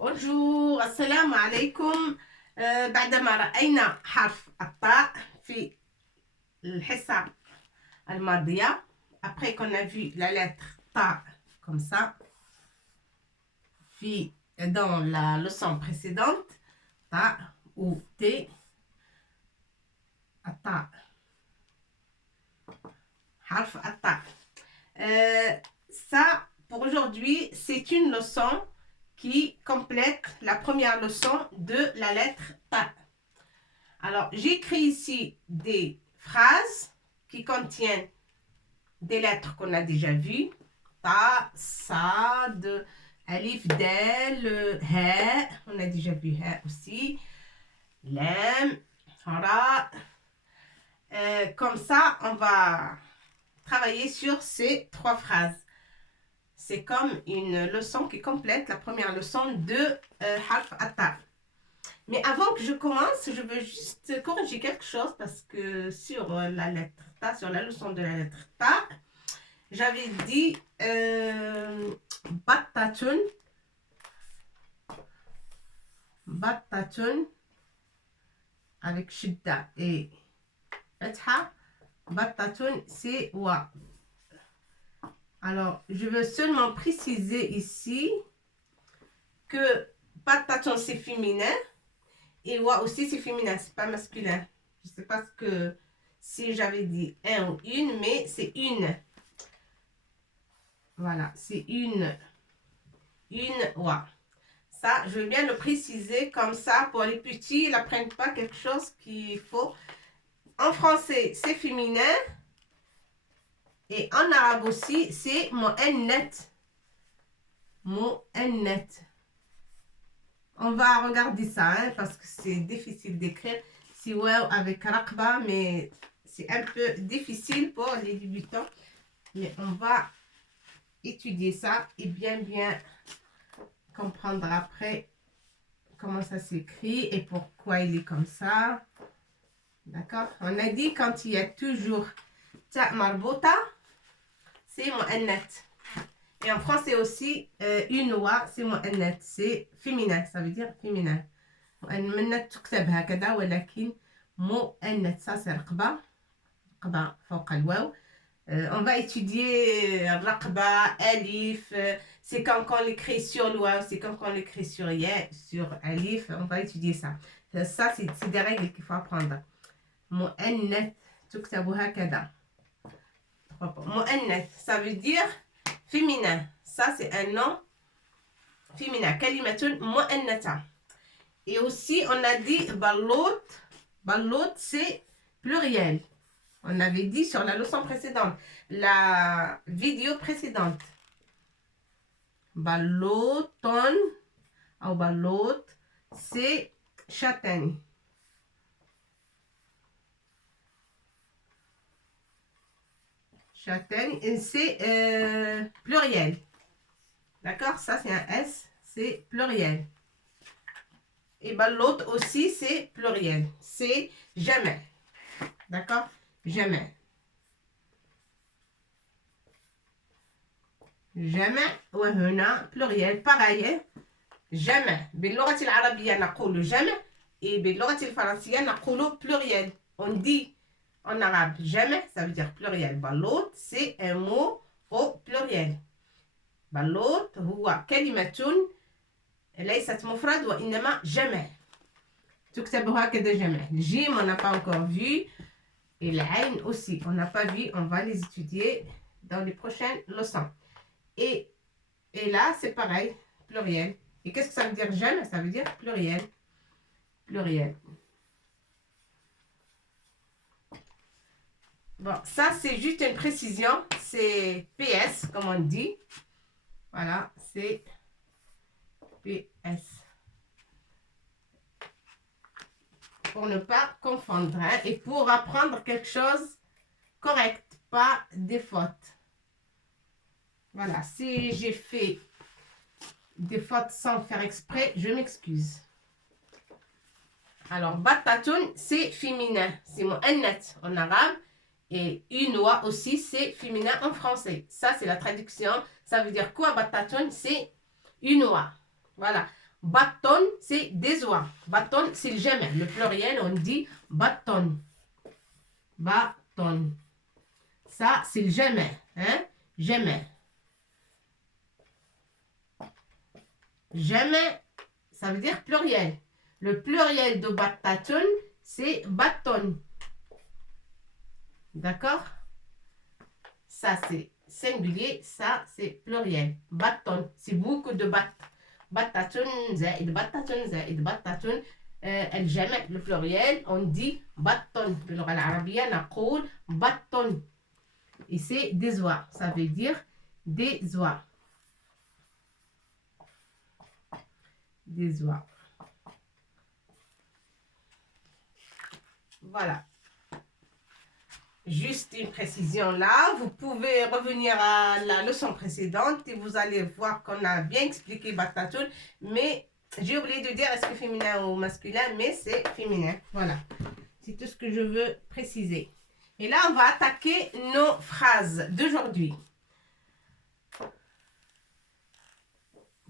بونجور السلام عليكم. بعدما رأينا حرف الطاء في الحصة الماضية, après qu'on a vu la lettre ta comme ça dans la leçon précédente, ta ou t, الطاء, حرف الطاء. Ça pour aujourd'hui c'est une leçon qui complète la première leçon de la lettre ta. Alors, j'écris ici des phrases qui contiennent des lettres qu'on a déjà vues. Ta, sad, alif, del, ha, on a déjà vu ha aussi. Lam, ra. Comme ça, on va travailler sur ces trois phrases. C'est comme une leçon qui complète la première leçon de Harf Atta. Mais avant que je commence, je veux juste corriger quelque chose parce que sur la lettre Ta, sur la leçon de la lettre Ta, j'avais dit Battatun. Battatun avec Shidda et Fatha. Battatun, c'est Wa. Alors, je veux seulement préciser ici que Battatun c'est féminin et Wa aussi c'est féminin, c'est pas masculin. Je sais pas si j'avais dit un ou une, mais c'est une. Voilà, c'est une Wa. Ça, je veux bien le préciser comme ça pour les petits, ils n'apprennent pas quelque chose qu'il faut. En français, c'est féminin. Et en arabe aussi, c'est mu'annath. Mu'annath. On va regarder ça, hein, parce que c'est difficile d'écrire. Si wow avec raqba, mais c'est un peu difficile pour les débutants. Mais on va étudier ça et bien comprendre après comment ça s'écrit et pourquoi il est comme ça. D'accord? On a dit quand il y a toujours ta marbota, c'est mu'annath. Et en français aussi, une wa, c'est mu'annath, c'est féminin, ça veut dire féminin. mu'annath تكتب هكذا ولكن mu'annath, ça c'est raqba, raqba فوق الواو. On va étudier raqba, alif, c'est quand on l'écrit sur le waw, c'est quand on l'écrit sur ya, sur alif, on va étudier ça. Ça c'est des règles qu'il faut apprendre. mu'annath تكتب هكذا. Mu'annath, ça veut dire féminin. Ça, c'est un nom féminin. Kalimatun mu'annata. Et aussi, on a dit balot. Balot, c'est pluriel. On avait dit sur la leçon précédente, la vidéo précédente. Baloton, ou balot, c'est châtaigne. Châtaigne, c'est pluriel. D'accord? Ça, c'est un S, c'est pluriel. Et ben, l'autre aussi, c'est pluriel. C'est jamais. D'accord? Jamais. jamais. وهنا pluriel. Pareil. jamais. باللغة العربية نقول jamais. Et باللغة الفرنسية نقول pluriel. On dit en arabe, jamais, ça veut dire pluriel. Balot, c'est un mot au pluriel. Balot, هو كلمة ليست مفرد وإنما جمع. تكتب هكذا جمع. الجيم, on n'a pas encore vu. Et l'Ain aussi, on n'a pas vu. On va les étudier dans les prochaines leçons. Et là, c'est pareil, pluriel. Et qu'est-ce que ça veut dire jamais? Ça veut dire pluriel. Pluriel. Bon, ça c'est juste une précision, c'est PS comme on dit. Voilà, c'est PS. Pour ne pas confondre, hein, et pour apprendre quelque chose correct, pas des fautes. Voilà, si j'ai fait des fautes sans faire exprès, je m'excuse. Alors, battatun, c'est féminin, c'est mu'annath en arabe. Et une wa aussi, c'est féminin en français. Ça, c'est la traduction. Ça veut dire quoi, battatun? C'est une wa. Voilà. Bâton, c'est des oies. Bâton, c'est le jamais. Le pluriel, on dit bâton. Bâton. Ça, c'est le jamais. Hein? Jamais. Jamais, ça veut dire pluriel. Le pluriel de bâton, c'est bâton. D'accord? Ça, c'est singulier. Ça, c'est pluriel. Bâton. C'est beaucoup de bâton. بطة زائد بطة زائد بطة الجمع le pluriel on dit بطن باللغة العربية نقول بطن et c'est des oies ça veut dire des oies voilà. Juste une précision là, vous pouvez revenir à la leçon précédente et vous allez voir qu'on a bien expliqué Batatoun, mais j'ai oublié de dire est-ce que féminin ou masculin, mais c'est féminin. Voilà, c'est tout ce que je veux préciser. Et là, on va attaquer nos phrases d'aujourd'hui.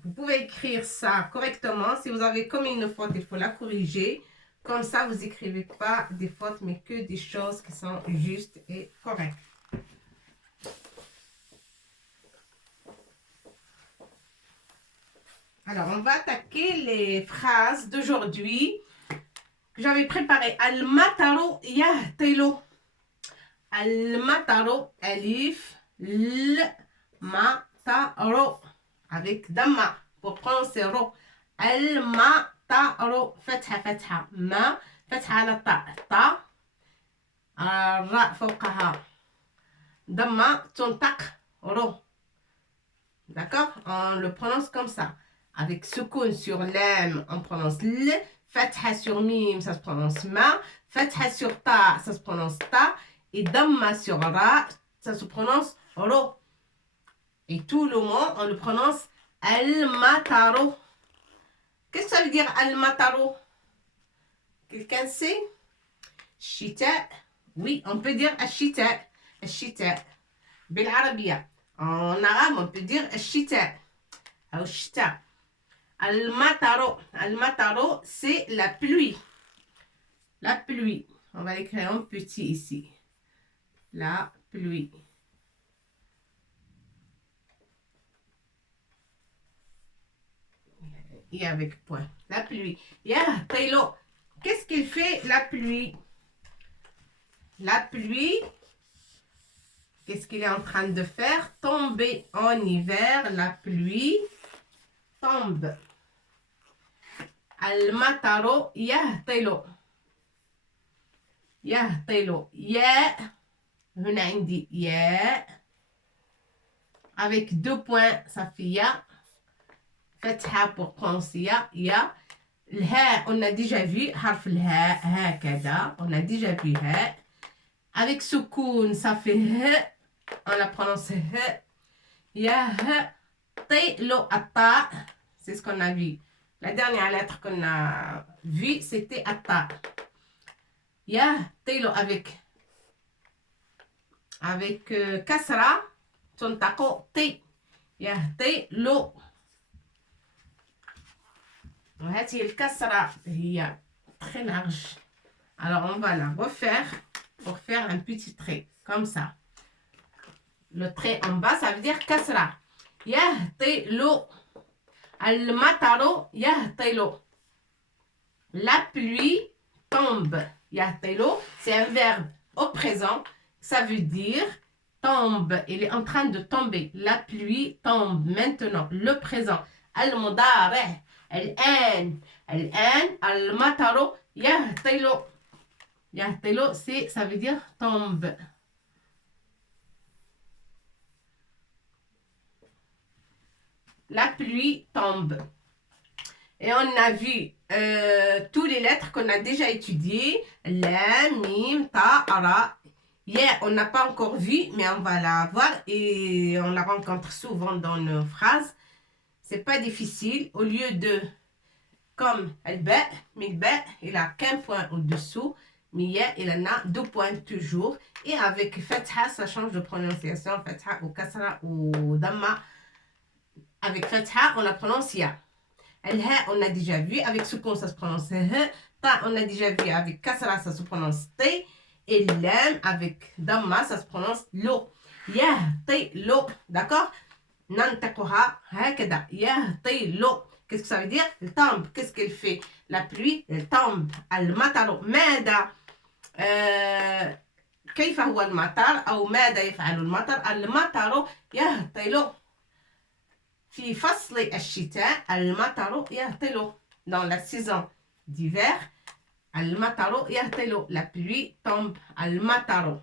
Vous pouvez écrire ça correctement. Si vous avez commis une faute, il faut la corriger. Comme ça, vous n'écrivez pas des fautes, mais que des choses qui sont justes et correctes. Alors, on va attaquer les phrases d'aujourd'hui que j'avais préparées. Al-mataru yahtelo. Al-mataru, alif, l-mataru. Avec damma pour prononcer ro. Al-mataru. رو فتحة فتحة ما فتحة على الطاء طا الراء فوقها ضمة تنطق رو d'accord on le prononce comme ça avec soukoun sur l'em on prononce l فتحة sur mim ça se prononce ma فتحة sur ta ça se prononce ta et ضمة sur ra ça se prononce ro et tout le mot on le prononce al-mataru. Qu'est-ce que ça veut dire al-mataru? Quelqu'un sait? Chita. Oui, on peut dire al-chita. Al-chita. Bil-arabia. En arabe, on peut dire al-chita. Al-chita. Al-mataru. Al-mataru, c'est la pluie. La pluie. On va l'écrire en petit ici. La pluie. Et avec point. La pluie. Yahtelo. Qu'est-ce qu'il fait la pluie? La pluie, qu'est-ce qu'il est en train de faire? Tomber en hiver, la pluie tombe. Al-mataru yahtelo. Yahtelo. Ya. هنا عندي ya. Avec deux points, ça fait ya. فتحة pour prononcer ya. الهاء on a déjà vu حرف الهاء هكذا on a déjà vu هاء avec soukoun ça fait he on la prononce he يهطل الطاء c'est ce qu'on a vu la dernière lettre qu'on a vue c'était الطاء يهطل avec كسرة تنطق طي يهطل. وهذه الكسرة هي très large. Alors on va la refaire pour faire un petit trait comme ça. Le trait en bas ça veut dire كسرة. يهطل. المطر يهطل. La pluie tombe. يهطل c'est un verbe au présent. Ça veut dire tombe. Il est en train de tomber. La pluie tombe maintenant. Le présent. المضارع. الآن المطر يهطل. يهطل c'est ça veut dire tombe. La pluie tombe. Et on a vu tous les lettres qu'on a déjà étudiées. La, mim, ta, ra. Yeah, on n'a pas encore vu, mais on va la voir et on la rencontre souvent dans nos phrases. C'est pas difficile. Au lieu de, comme al-ba, mil-ba, il a qu'un point au-dessous. Miya, il en a deux points toujours. Et avec fatha, ça change de prononciation. Fatha ou kasra ou damma. Avec fatha, on la prononce ya. الهاء on a déjà vu avec سكون ça se prononce he. Ta on a déjà vu avec kasra ça se prononce t. Et lam avec damma ça se prononce lo. يهطل. D'accord? ننطقها هكذا يهطل. Qu'est-ce que ça veut dire? Elle tombe. Qu'est-ce qu'elle fait? La pluie, elle tombe. المطر ماذا كيف هو المطر أو ماذا يفعل المطر؟ المطر يهطل في فصل الشتاء. المطر يهطل dans la saison d'hiver. المطر يهطل. La pluie tombe. المطر.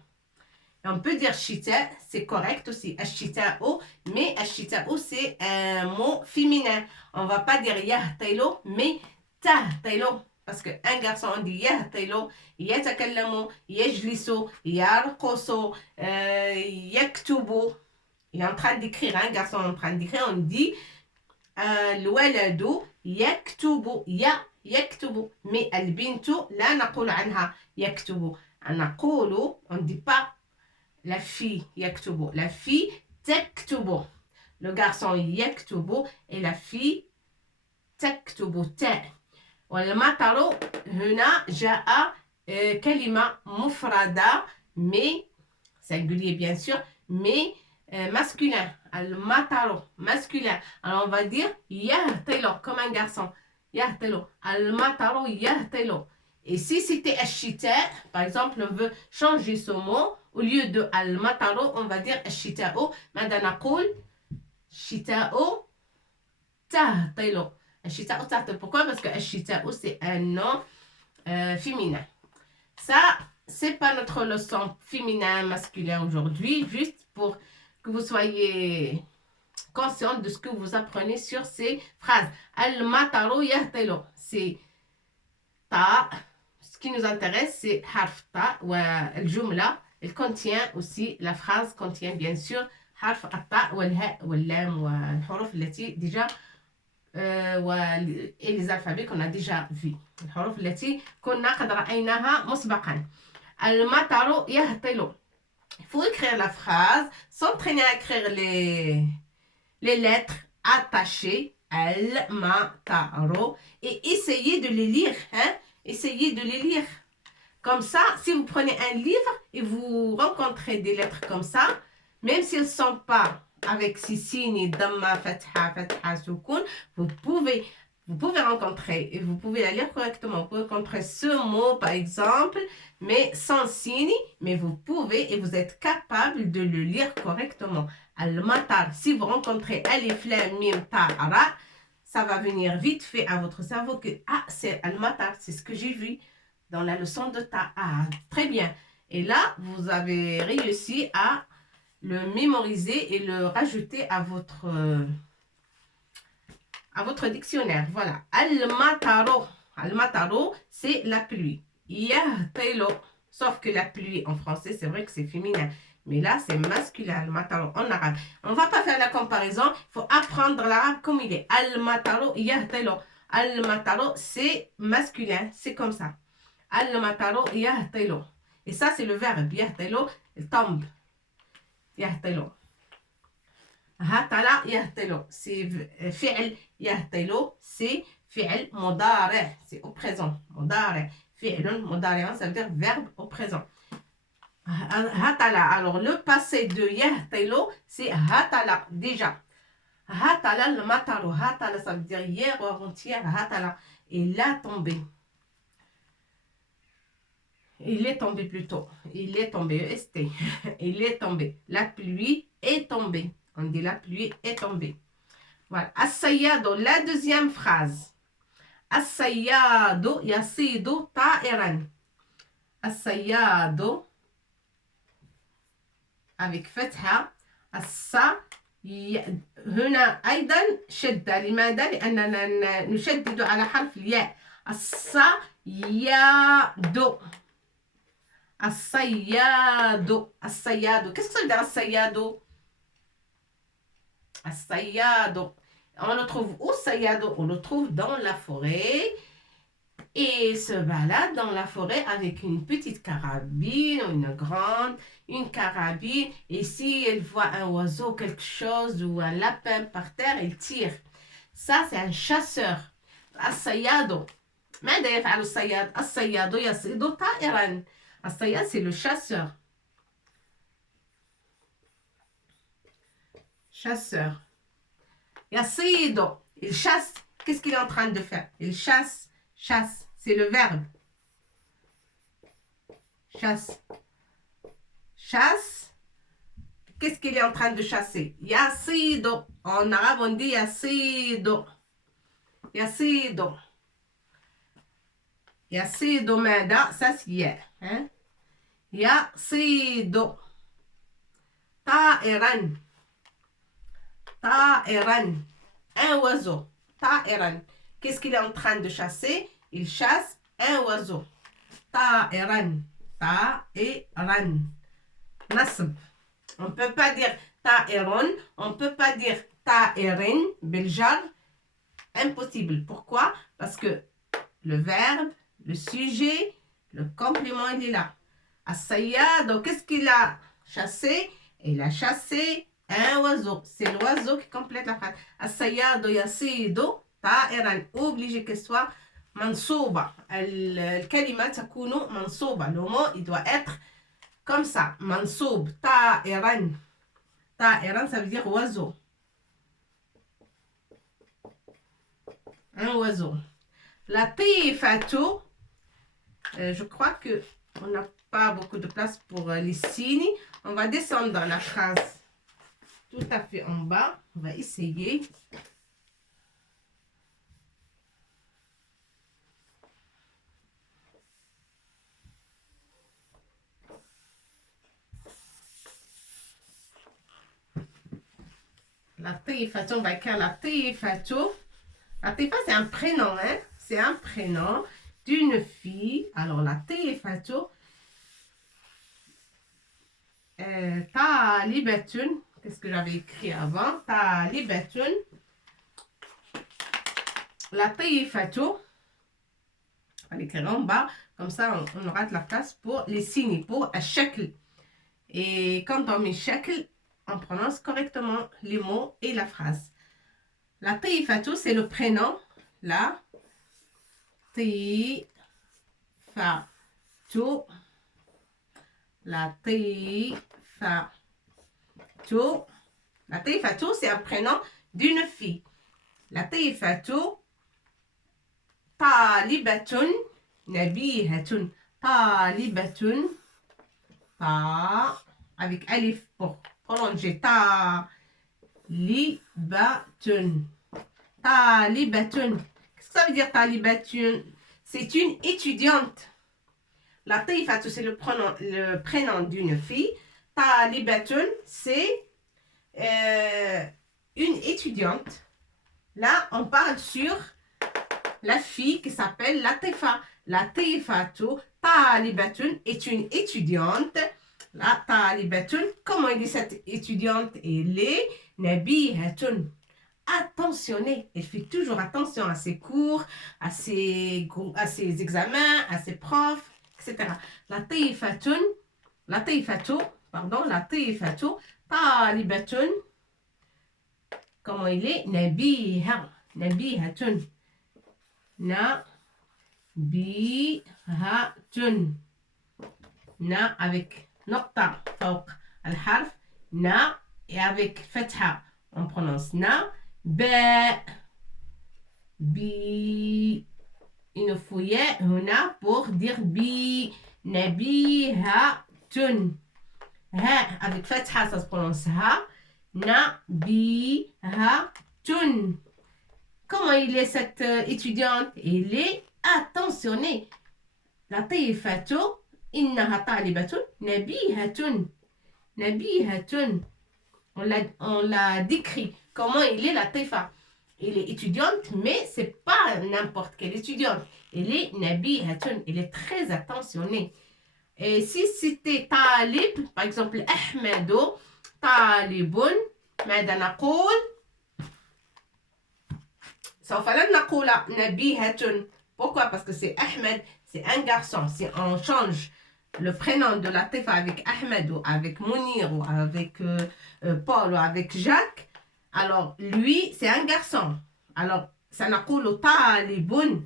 On peut dire shita, c'est correct aussi. Ashita'o, mais ashita'o, c'est un mot féminin. On ne va pas dire yahtailo, mais tahtailo. Parce qu'un garçon, on dit yahtailo, yatakallamu, yajlisu, yarkoso, yaktubu. Il est en train d'écrire, un garçon est en train d'écrire, on dit الولد يكتب يكتب. Mais البنت لا نقول عنها يكتب. نقول, on ne dit pas la fille yaktubu. La fille taktubu. Le garçon yaktubu et la fille taktubu. Ta. والمطر هنا جاء كلمة مفردة mais singulier bien sûr mais masculin. المطر masculin. Alors on va dire يهطل comme un garçon. يهطل. المطر يهطل. Et si c'était ashita, par exemple, on veut changer ce mot, au lieu de al-mataro, on va dire ashita'o. ماذا نقول؟ shita'o tahtilu. Ashita'o tahtilu. Pourquoi? Parce que ashita'o, c'est un nom féminin. Ça, c'est pas notre leçon féminin, masculin aujourd'hui, juste pour que vous soyez conscient de ce que vous apprenez sur ces phrases. Al-mataro yahtilu. C'est ta. Ce qui nous intéresse, c'est harf ta ou al-jumla. Elle contient aussi, la phrase contient bien sûr harf ta ou al-ha ou al-lam ou al-huruf التي déjà et les alphabets qu'on a déjà vus. الحروف التي كنا قد رأيناها مسبقا. المطر يهطل. Il faut écrire la phrase, s'entraîner à écrire les lettres attachées al-mataro et essayer de les lire, hein? Essayez de les lire. Comme ça, si vous prenez un livre et vous rencontrez des lettres comme ça, même s'ils ne sont pas avec sisini, damma, fatha, fatha, soukoun, vous pouvez rencontrer et vous pouvez la lire correctement. Vous pouvez rencontrer ce mot, par exemple, mais sans sini, mais vous pouvez et vous êtes capable de le lire correctement. Al-matar, si vous rencontrez alif, lam, mim, ta, ra, ça va venir vite fait à votre cerveau que ah, c'est al-matar, c'est ce que j'ai vu dans la leçon de ta. Ah, très bien. Et là, vous avez réussi à le mémoriser et le rajouter à votre dictionnaire. Voilà. Al-mataro. Al-mataro, c'est la pluie. Yahtelo. Sauf que la pluie en français, c'est vrai que c'est féminin. Mais là, c'est masculin, al-mataro, en arabe. On ne va pas faire la comparaison. Il faut apprendre l'arabe comme il est. Al-mataro, yahtelo. Al-mataro, c'est masculin. C'est comme ça. Al-mataro, yahtelo. Et ça, c'est le verbe. Yahtelo, il tombe. Yahtelo. Hatala, yahtelo. C'est fi'l yahtelo. C'est fi'l mudari'. C'est au présent. Mudari'. Fi'l mudari', ça veut dire verbe au présent. Hatala. Alors, le passé de yahtelo, c'est hatala, déjà. Hatala le mataro. Hatala, ça veut dire hier ou avant-hier. Hatala. Il a tombé. Il est tombé plutôt. Il est tombé. EST. Il est tombé. La pluie est tombée. On dit la pluie est tombée. Voilà. As-sayyado. La deuxième phrase. As-sayyado yasidu ta'iran. As-sayyado. Avec فتحة الصا هنا أيضا شدة. لماذا؟ لأننا نشدد على حرف الياء. الصياد. الصياد. الصياد. Qu'est-ce que ça veut dire الصياد? الصياد. On le trouve où الصياد? On le trouve dans la forêt. Et il se balade dans la forêt avec une petite carabine, une grande, une carabine. Et si elle voit un oiseau, quelque chose, ou un lapin par terre, elle tire. Ça, c'est un chasseur. الصياد. ماذا يفعل الصياد؟ الصياد يصيد طائرا. الصياد, c'est le chasseur. Chasseur. يصيد. Il chasse. Qu'est-ce qu'il est en train de faire? Il chasse. Chasse. C'est le verbe. Chasse. Chasse. Qu'est-ce qu'il est en train de chasser? يصيد. En arabe, on dit يصيد. يصيد. يصيد ماذا؟ Ça c'est يا. Hein? يصيد. طائرا. طائرا. Un oiseau. طائرا. Qu'est-ce qu'il est en train de chasser? Il chasse un oiseau. طائرا. طائرا. نصب. On ne peut pas dire طائر. On ne peut pas dire طائر بالجر. Impossible. Pourquoi? Parce que le verbe, le sujet, le complément, il est là. الصياد, qu'est-ce qu'il a chassé? Il a chassé un oiseau. C'est l'oiseau qui complète la phrase. الصياد يصيد طائرا. Obligé qu'elle soit منصوبة. الكلمة تكون منصوبة. Le mot, il doit être comme ça. منصوب. طائرا. طائرا, ça veut dire oiseau. Un oiseau. لطيفة. Je crois que on n'a pas beaucoup de place pour les signes. On va descendre dans la phrase tout à fait en bas. On va essayer. لطيفة, on va écrire لطيفة. لطيفة, c'est un prénom, hein? C'est un prénom d'une fille. Alors, لطيفة. طالبة. Qu'est-ce que j'avais écrit avant? طالبة. لطيفة. On va l'écrire en bas. Comme ça, on aura de la place pour les signes, pour الشكل. Et quand on met شكل, on prononce correctement les mots et la phrase. لطيفة, c'est le prénom. La لطيفة. لطيفة. لطيفة, c'est un prénom d'une fille. لطيفة. طالبة. نبيهة. طالبة. Avec alif pour prolonger. طالبة. طالبة. Qu'est-ce que ça veut dire طالبة? C'est une étudiante. لطيفة, c'est le prénom d'une fille. طالبة, c'est une étudiante. Là, on parle sur la fille qui s'appelle لطيفة. لطيفة طالبة est une étudiante. La طالبة, comment il dit cette étudiante? Elle est نبيهة. Attentionnée. Elle fait toujours attention à ses cours, à ses examens, à ses profs, etc. لطيفة. لطيفة طالبة. Comment il est? نبيهة. نبيهة. نبيهة. نا avec نقطة فوق الحرف. نا et avec فتحة on prononce نا. باء. بي. Une fouille هنا pour dire بي. نبيهة. ها avec فتحة ça se prononce ها. نبيهة. Comment il est cette étudiante? Elle est attentionnée. لطيفة. إنها طالبة نبيهة. نبيهة. On l'a décrit. Comment il est لطيفة? Elle est étudiante, mais c'est pas n'importe quelle étudiante. Elle est نبيهة. Elle est très attentionnée. Et si c'était طالب, par exemple أحمد طالب, ماذا نقول؟ سوف لن نقول نبيهة. Pourquoi? Parce que c'est Ahmed, c'est un garçon. Si on change le prénom de Latifa avec Ahmed ou avec Mounir ou avec Paul ou avec Jacques, alors lui, c'est un garçon. alors سنقول طالب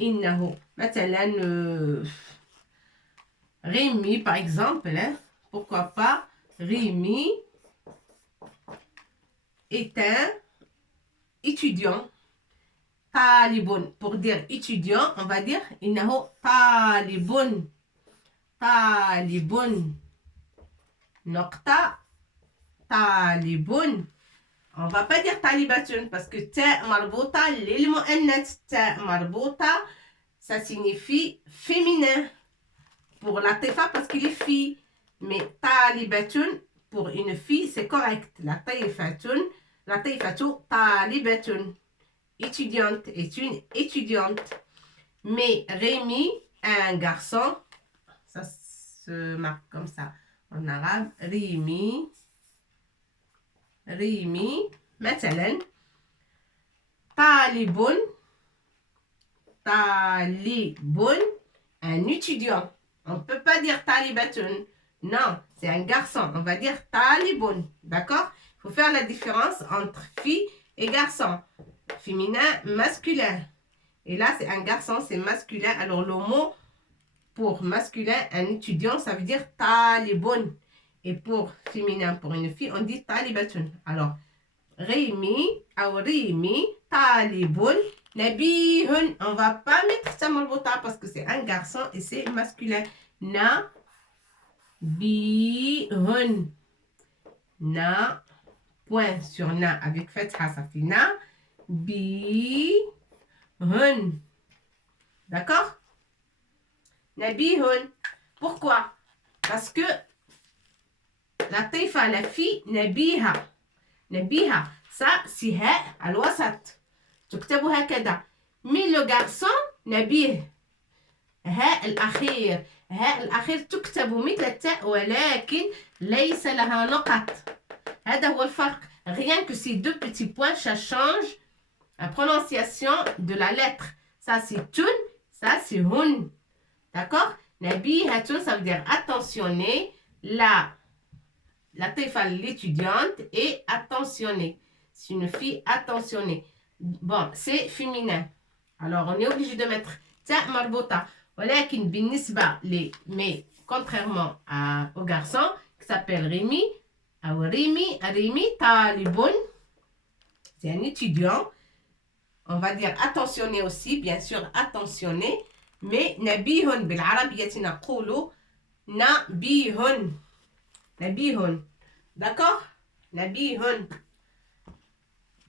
إنه مثلا Rémi par exemple, hein, pourquoi pas Rémi est un étudiant. Talibun, pour dire étudiant, on va dire إنه talibun. Talibun. نقطة talibun. On va pas dire talibatun parce que ta marbota للمؤنث ta marbota ça signifie féminin pour la taifa parce qu'il est fille, mais talibatun pour une fille c'est correct. La taifatu talibatun, étudiante est une étudiante. Mais Rémi, un garçon, ça se marque comme ça en arabe. Rémi, مثلا طالب, un étudiant. On ne peut pas dire talibatun. Non, c'est un garçon. On va dire talibun. D'accord? Il faut faire la différence entre fille et garçon. Féminin, masculin. Et là, c'est un garçon, c'est masculin. Alors, le mot pour masculin, un étudiant, ça veut dire talibun. Et pour féminin, pour une fille, on dit talibatun. Alors, Rémi, Rémi, talibun, nabihun. On ne va pas mettre ça marbota parce que c'est un garçon et c'est masculin. Na, bihun. Na, point sur na avec fatha, ça fait na. Bihun. D'accord? Nabihun. Pourquoi? Parce que la taifa, la fille, nabiha. نبيها ça c'est ها الوسط تكتبوا هكذا mais le garçon نبيه ها الأخير تكتب مثل التاء ولكن ليس لها نقط. هذا هو الفرق. Rien que ces deux petits points, ça change la prononciation de la lettre. Ça c'est tun, ça c'est hun. D'accord? نبيهة ça veut dire attentionner. La taifa, l'étudiante, est attentionnée. C'est une fille attentionnée. Bon, c'est féminin. Alors, on est obligé de mettre ta marbota. Mais contrairement au garçon qui s'appelle Rémi, Rémi talibun, c'est un étudiant. On va dire attentionné aussi, bien sûr, attentionné. Mais nabihun bil arabiyyati naqulu nabihun. Nabihun. D'accord? Nabihun.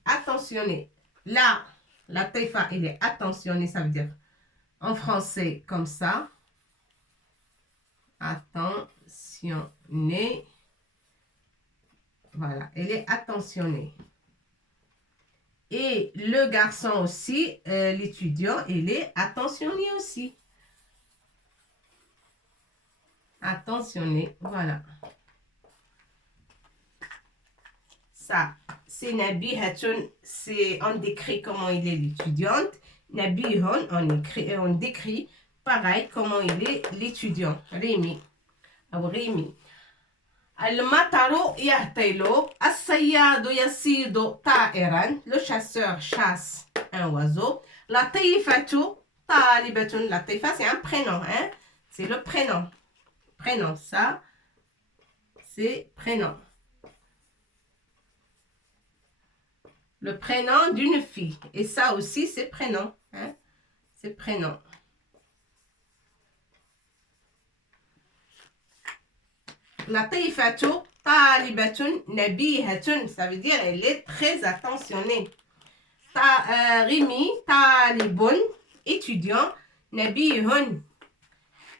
Attentionné. Là, la taifa, il est attentionné, ça veut dire en français comme ça. Attentionné. Voilà, elle est attentionnée. Et le garçon aussi, l'étudiant, il est attentionné aussi. Attentionné, voilà. Ça, c'est Nabihatun, on décrit comment il est l'étudiante. Nabihun, on décrit pareil comment il est l'étudiant. Rémi. Rémi. Al-mataru yahtailo, as-sayyadu yasidu ta'iran. Le chasseur chasse un oiseau. La taifatu talibatun. La taifa, c'est un prénom, hein. C'est le prénom. Prénom, ça, c'est prénom. Le prénom d'une fille. Et ça aussi, c'est prénom. Hein? C'est prénom. La taifatu talibatun nabihatun. Ça veut dire elle est très attentionnée. Rimi talibun, étudiant. Nabihun.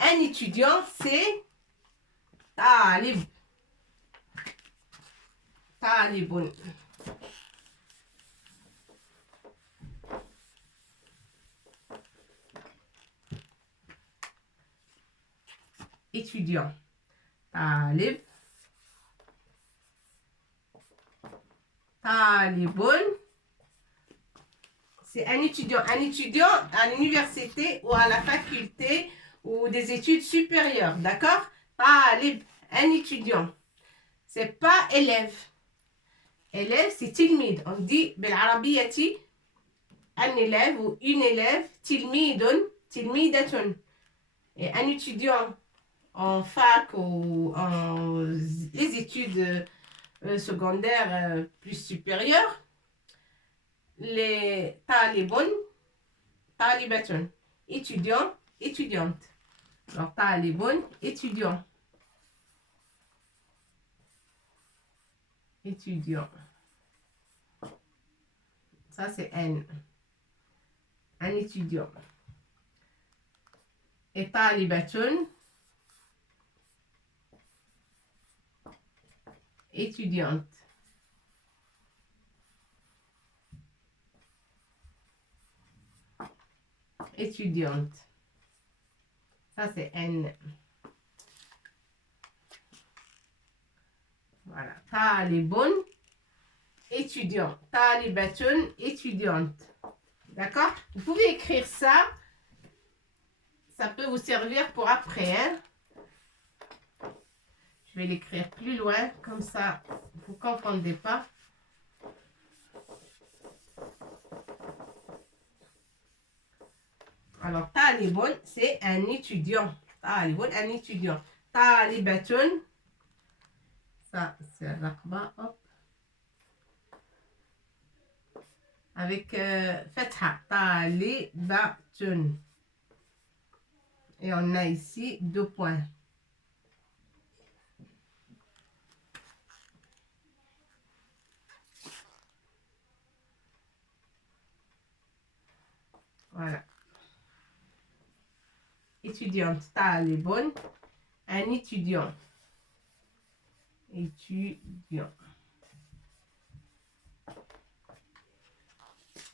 Un étudiant, c'est talib. Talibun. Étudiant. Talib. Talibun. C'est un étudiant. Un étudiant à l'université ou à la faculté ou des études supérieures. D'accord? Talib. Un étudiant. C'est pas élève. Élève, c'est tilmid. On dit بالعربية un élève ou une élève, tilmidun, tilmidatun. Et un étudiant en fac ou en les études secondaires plus supérieures, les talibun, talibatun, étudiant, étudiante. Alors, talibun, étudiant. Étudiant. Ça, c'est un étudiant. Et talibatun, étudiante. Étudiante. Ça, c'est N. Voilà. Talibun, étudiant. Talibatun, étudiante. D'accord? Vous pouvez écrire ça. Ça peut vous servir pour après. Hein? Je vais l'écrire plus loin. Comme ça, vous ne confondez pas. Alors, talibun, c'est un étudiant. Talibun, un étudiant. Talibatun, ça, c'est Raqba, hop. Avec Fatha, Talibatun. Et on a ici 2 points. Voilà. Étudiante, talibun, un étudiant. Étudiant.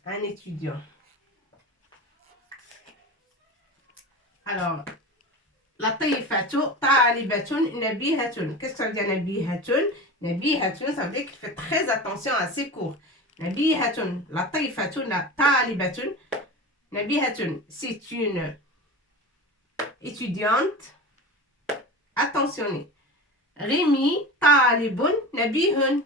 Un étudiant. Alors, latifatu, talibatun, nabihatun. Qu'est-ce que ça veut dire nabihatun? Nabihatun, ça veut dire qu'il fait très attention à ses cours. Nabihatun, latifatun, talibatun. Nabihatun, c'est une étudiante attentionnée. Rimi, talibun, nabihun.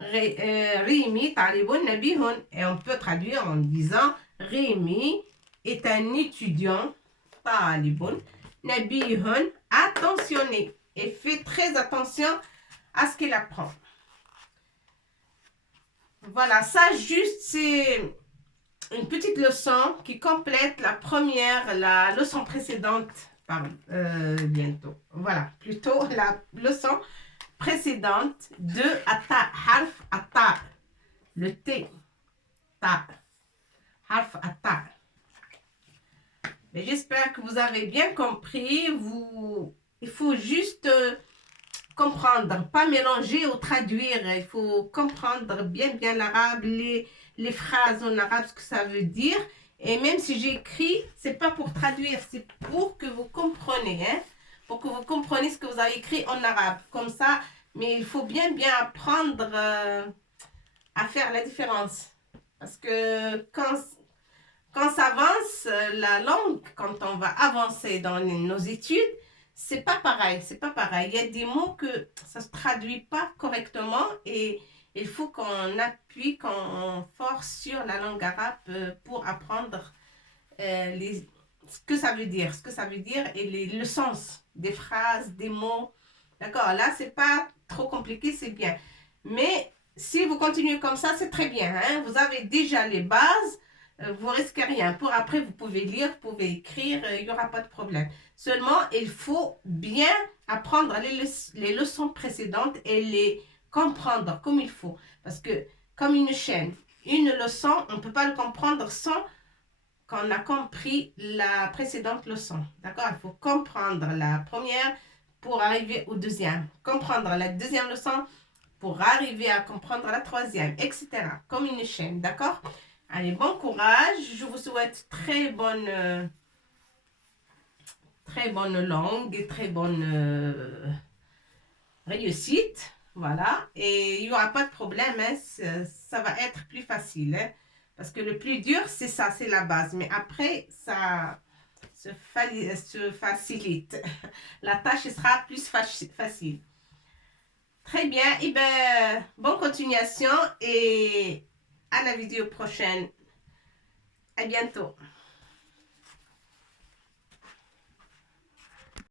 Rimi, talibun, nabihun. Et on peut traduire en disant Rimi est un étudiant, talibun, nabihun, attentionné. Et fait très attention à ce qu'il apprend. Voilà, ça juste c'est une petite leçon qui complète la leçon précédente. Bientôt. Voilà, plutôt la leçon précédente de Atta, Harf Atta, le T, Ta, Harf Atta. Mais j'espère que vous avez bien compris. Il faut juste comprendre, pas mélanger ou traduire. Il faut comprendre bien l'arabe, les phrases en arabe, ce que ça veut dire. Et même si j'écris, c'est pas pour traduire, c'est pour que vous compreniez, hein? Pour que vous compreniez ce que vous avez écrit en arabe. Comme ça, mais il faut bien apprendre à faire la différence. Parce que quand ça avance, la langue, quand on va avancer dans nos études, c'est pas pareil, c'est pas pareil. Il y a des mots que ça se traduit pas correctement et il faut qu'on appuie, qu'on force sur la langue arabe pour apprendre ce que ça veut dire, et le sens des phrases, des mots. D'accord, là, c'est pas trop compliqué, c'est bien. Mais si vous continuez comme ça, c'est très bien. Hein? Vous avez déjà les bases, vous risquez rien. Pour après, vous pouvez lire, vous pouvez écrire, il n'y aura pas de problème. Seulement, il faut bien apprendre les leçons précédentes et les comprendre comme il faut. Parce que, comme une chaîne, une leçon, on ne peut pas le comprendre sans qu'on a compris la précédente leçon. D'accord? Il faut comprendre la première pour arriver au deuxième. Comprendre la deuxième leçon pour arriver à comprendre la troisième, etc. Comme une chaîne. D'accord? Allez, bon courage. Je vous souhaite très bonne langue et très bonne réussite. Voilà. Et il n'y aura pas de problème. Hein, ça va être plus facile. Hein, parce que le plus dur, c'est ça, c'est la base. Mais après, ça se facilite. La tâche sera plus facile. Très bien. Et bien, bonne continuation et à la vidéo prochaine. À bientôt.